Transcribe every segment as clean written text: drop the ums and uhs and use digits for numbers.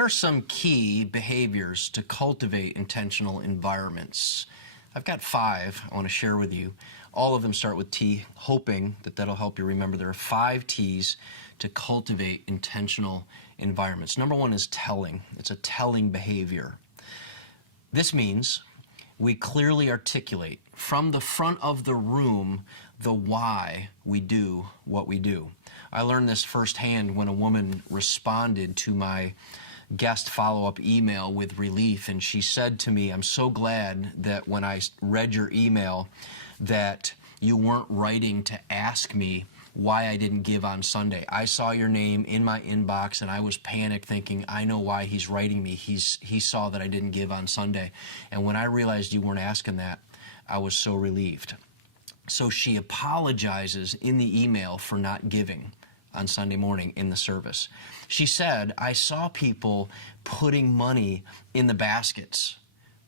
What are some key behaviors to cultivate intentional environments? I've got 5 I want to share with you. All of them start with T, hoping that that'll help you remember. There are 5 T's to cultivate intentional environments. Number 1 is telling. It's a telling behavior. This means we clearly articulate from the front of the room the why we do what we do. I learned this firsthand when a woman responded to my guest follow-up email with relief, and she said to me, "I'm so glad that when I read your email that you weren't writing to ask me why I didn't give on Sunday. I saw your name in my inbox and I was panicked thinking, I know why he's writing me. He saw that I didn't give on Sunday. And when I realized you weren't asking that, I was so relieved." So she apologizes in the email for not giving on Sunday morning in the service. She said, "I saw people putting money in the baskets,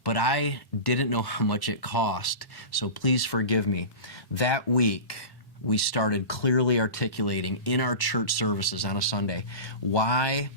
but I didn't know how much it cost, so please forgive me." That week, we started clearly articulating in our church services on a Sunday why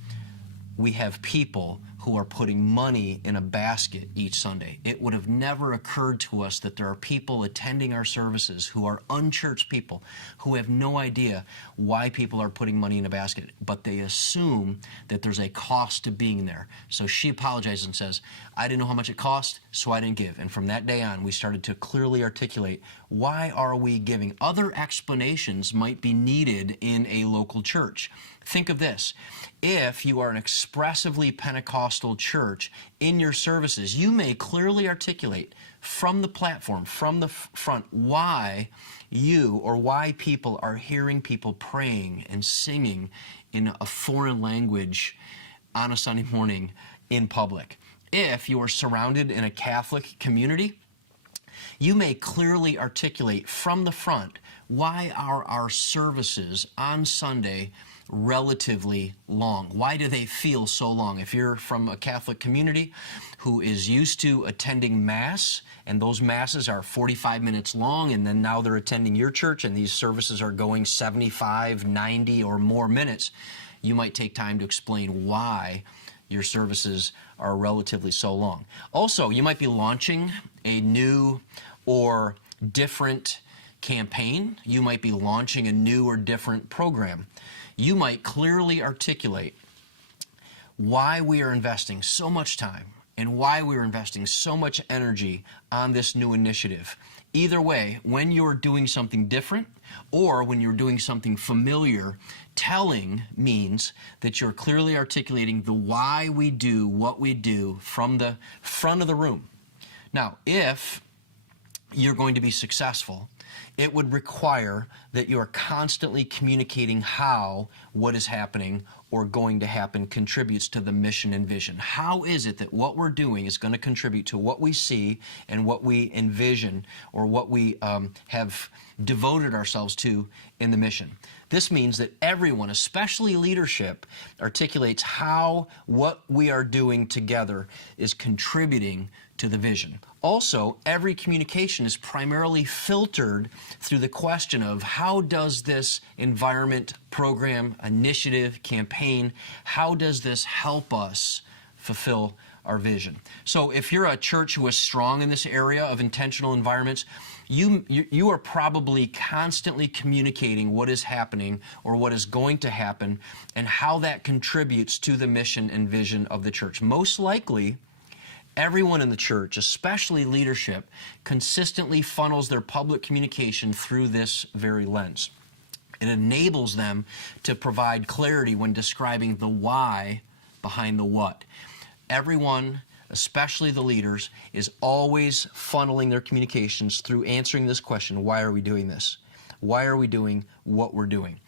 we have people who are putting money in a basket each Sunday. It would have never occurred to us that there are people attending our services who are unchurched people who have no idea why people are putting money in a basket, but they assume that there's a cost to being there. So she apologizes and says, "I didn't know how much it cost, so I didn't give." And from that day on, we started to clearly articulate, why are we giving? Other explanations might be needed in a local church. Think of this. If you are an expressively Pentecostal church, in your services, you may clearly articulate from the platform, from the front, why you or why people are hearing people praying and singing in a foreign language on a Sunday morning in public. If you are surrounded in a Catholic community, you may clearly articulate from the front, why are our services on Sunday relatively long? Why do they feel so long? If you're from a Catholic community who is used to attending Mass, and those Masses are 45 minutes long, and then now they're attending your church, and these services are going 75, 90 or more minutes, you might take time to explain why your services are relatively so long. Also, you might be launching a new or different campaign. You might be launching a new or different program. You might clearly articulate why we are investing so much time and why we are investing so much energy on this new initiative. Either way, when you're doing something different or when you're doing something familiar, telling means that you're clearly articulating the why we do what we do from the front of the room. Now, if you're going to be successful, it would require that you are constantly communicating how what is happening or going to happen contributes to the mission and vision. How is it that what we're doing is going to contribute to what we see and what we envision or what we have devoted ourselves to in the mission? This means that everyone, especially leadership, articulates how what we are doing together is contributing to the vision. Also, every communication is primarily filtered through the question of how does this environment, program, initiative, campaign, how does this help us fulfill our vision? So if you're a church who is strong in this area of intentional environments, you are probably constantly communicating what is happening or what is going to happen and how that contributes to the mission and vision of the church. Most likely, everyone in the church, especially leadership, consistently funnels their public communication through this very lens. It enables them to provide clarity when describing the why behind the what. Everyone, especially the leaders, is always funneling their communications through answering this question, why are we doing this? Why are we doing what we're doing?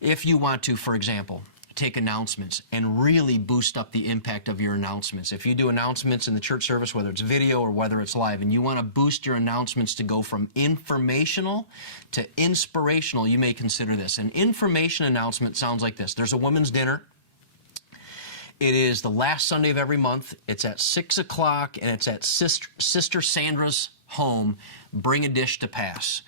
If you want to, for example, take announcements and really boost up the impact of your announcements. If you do announcements in the church service, whether it's video or whether it's live, and you want to boost your announcements to go from informational to inspirational, you may consider this. An information announcement sounds like this. There's a women's dinner. It is the last Sunday of every month. It's at 6 o'clock, and it's at Sister Sandra's home. Bring a dish to pass.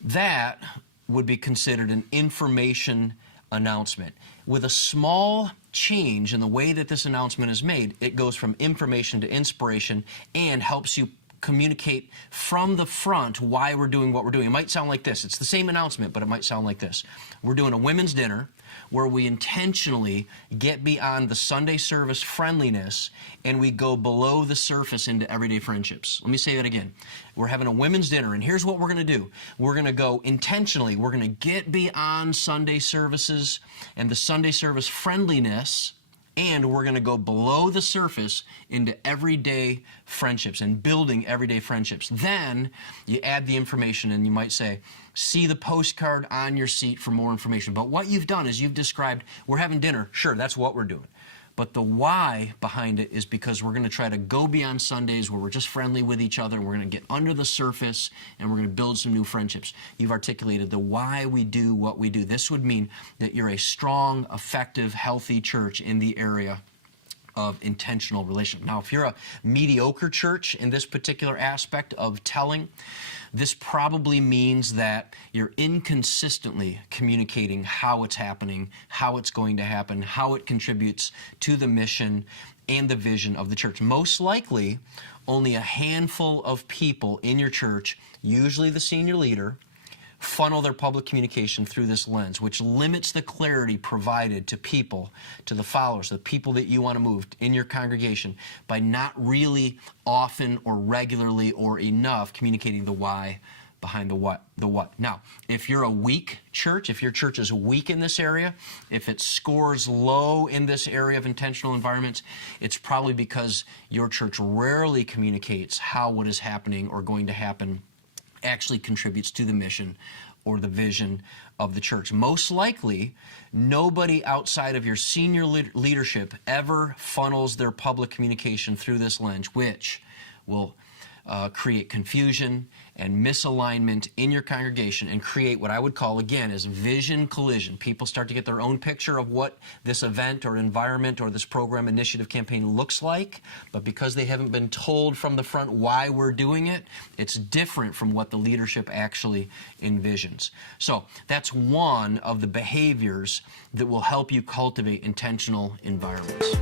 That would be considered an information announcement. With a small change in the way that this announcement is made, it goes from information to inspiration and helps you communicate from the front why we're doing what we're doing. It might sound like this. It's the same announcement, but it might sound like this. We're doing a women's dinner where we intentionally get beyond the Sunday service friendliness and we go below the surface into everyday friendships. Let me say that again. We're having a women's dinner, and here's what we're going to do. We're going to go intentionally. We're going to get beyond Sunday services and the Sunday service friendliness, and we're going to go below the surface into everyday friendships and building everyday friendships. Then you add the information, and you might say, see the postcard on your seat for more information. But what you've done is you've described, we're having dinner. Sure, that's what we're doing. But the why behind it is because we're going to try to go beyond Sundays where we're just friendly with each other, and we're going to get under the surface, and we're going to build some new friendships. You've articulated the why we do what we do. This would mean that you're a strong, effective, healthy church in the area of intentional relationship. Now, if you're a mediocre church in this particular aspect of telling, this probably means that you're inconsistently communicating how it's happening, how it's going to happen, how it contributes to the mission and the vision of the church. Most likely, only a handful of people in your church, usually the senior leader, funnel their public communication through this lens, which limits the clarity provided to people, to the followers, the people that you want to move in your congregation, by not really often or regularly or enough communicating the why behind the what. Now, if you're a weak church, if your church is weak in this area, if it scores low in this area of intentional environments, it's probably because your church rarely communicates how what is happening or going to happen actually contributes to the mission or the vision of the church. Most likely, nobody outside of your senior leadership ever funnels their public communication through this lens, which will create confusion and misalignment in your congregation and create what I would call, again, is vision collision. People start to get their own picture of what this event or environment or this program, initiative, campaign looks like, but because they haven't been told from the front why we're doing it, it's different from what the leadership actually envisions. So that's one of the behaviors that will help you cultivate intentional environments.